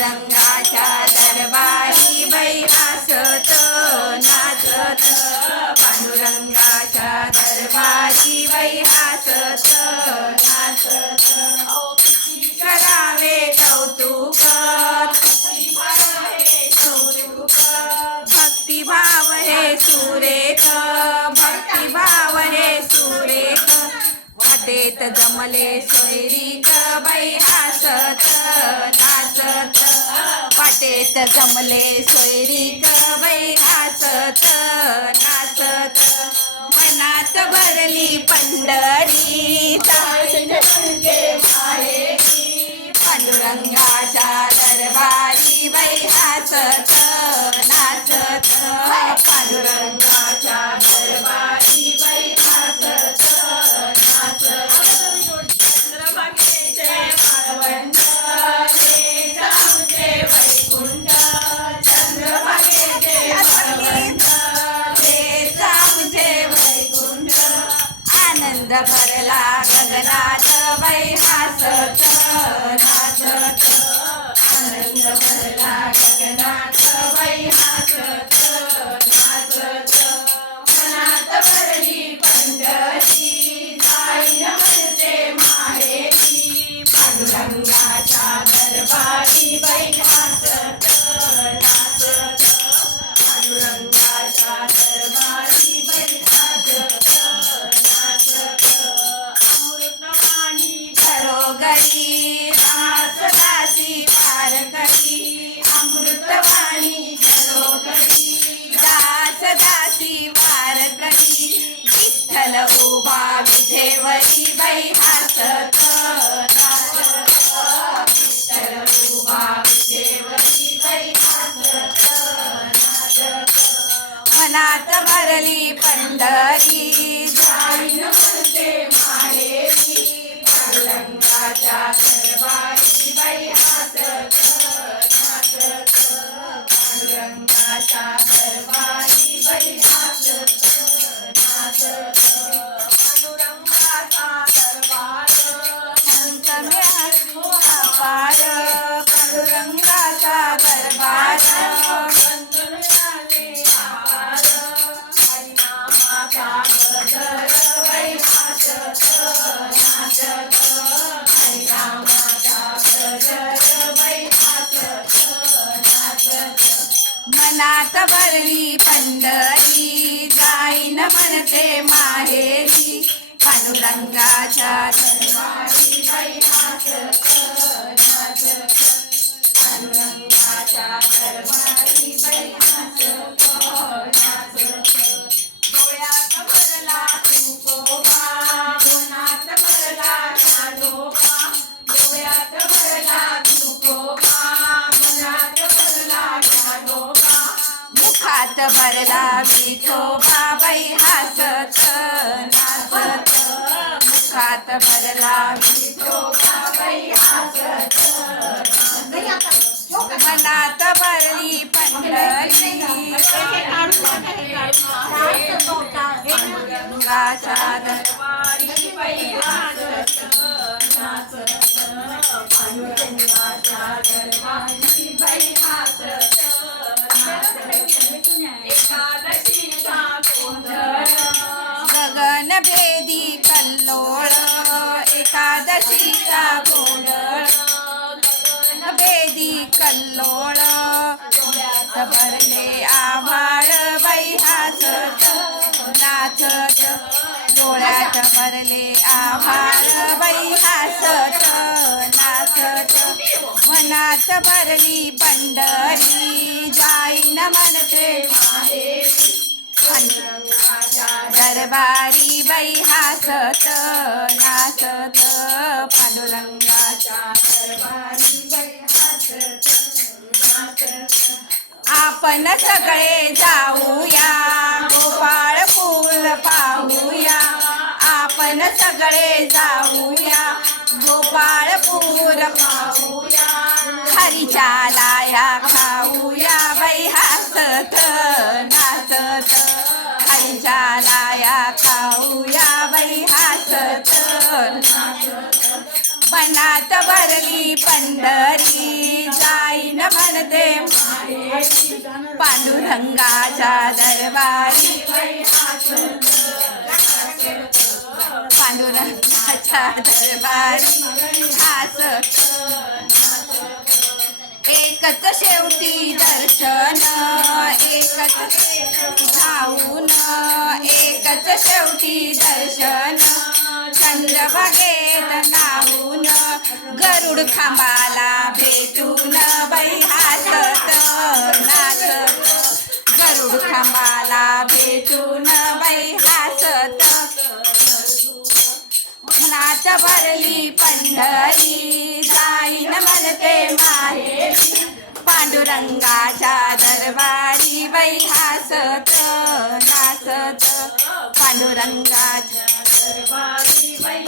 पांडुरंगाच्या दरबारी बाई हसत नाचत, पांडुरंगाच्या दरबारी बाई हसत नाचत. करावे कौतुक भक्तिभाव हे सुरेख, भक्तिभाव हे सुरेख. वाटेत जमले सोयरीक बाई हसत नाचत, वाटेत जमले सोयरीक बाई हसत नाचत. मनात भरली पंढरी पांडुरंगाच्या दरबारी बाई हसत नाचत, पांडुरंगाच्या दरबारी बाई हसत नाचत. चंद्रभागेचे वाळवंट ते जाऊचे वैकुंठ, चंद्रभागेचे वाळवंट ते जाऊचे वैकुंठ. आनंद भरला गगनात बाई हसत नाचत, आनंद भरला गगनात बाई हसत नाचत. मनात भरली पंढरी जाईन म्हणते माहेरी, पांडुरंगाच्या दरबारी बाई हसत नाचत, पांडुरंगाच्या दरबारी बाई हसत नाचत. अमृतवाणी घरोघरी दास दासी पार करी, अमृतवाणी घरोघरी दास दासी पार करी. विठ्ठल उभा विठेवरी बाई हसत नाचत, विठ्ठल उभा विठेवरी बाई हसत नाचत. मनात भरली पंढरी जाईन म्हणते माहेरी, पांडुरंगाच्या दरबारी बाई हसत नाचत, पांडुरंगाच्या दरबारी बाई हसत नाचत. पांडुरंगाचा दरबार संत मिळाला पार, पांडुरंगाचा दरबार संत मिळाले पार. हरिनामाचा गजर बाई हसत नाचत, हरिनामाचा गजर बाई हसत नाचत. मनात भरली पंढरी जाईन म्हणते माहेरी, पांडुरंगाच्या दरबारी बाई हसत नाचत, पांडुरंगाच्या दरबारी बाई हसत नाचत. डोळ्यात भरला तुकोबा, मनात भरला ज्ञानोबा, डोळ्यात भरला तुकोबा, मनात भरला ज्ञानोबा. मुखात भरला विठोबा बाई हसत नाचत, मुखात भरला विठोबा बाई हसत नाचत. मनात भरली पंढरी पांडुरंगाच्या दरबारी बाई हसत नाचत, पांडुरंगाच्या दरबारी बाई हसत नाचत. एकादशीचा गोंधळ गगनभेदी कल्लोळ, एकादशीचा गोंधळ गगनभेदी कल्लोळ. डोळ्यात भरले आभाळ बाई हसत नाचत, डोळ्यात भरले आभाळ बाई हसत नाचत. मनात भरली पंढरी जाईन म्हणते माहेरी, पांडुरंगाच्या दरबारी बाई हसत नाचत, पांडुरंगाच्या दरबारी बाई हसत नाचत. आपण सगळे जाऊया गोपाळपूर पाहूया, आपण सगळे जाऊया गोपाळपूर पाहूया. हरीच्या लाया खाऊया बाई हसत नाचत, हरीच्या लाया खाऊया बाई हसत नाचत. मनात भरली पंढरी जाईन म्हणते पांडुरंगाच्या दरबारी पांडुरंगाच्या दरबारी हासत एकच शेवटी दर्शन एकच धावून एकच शेवटी दर्शन चंद्रभागेत नाहून गरुड खांबाला भेटून बाई हासत नाचत गरुड खांबाला भेटून बाई हासत मनात भरली पंढरी जाईन म्हणते माहेरी पांडुरंगाच्या दरबारी बाई हासत नाचत पांडुरंगाच्या दरबारी बाई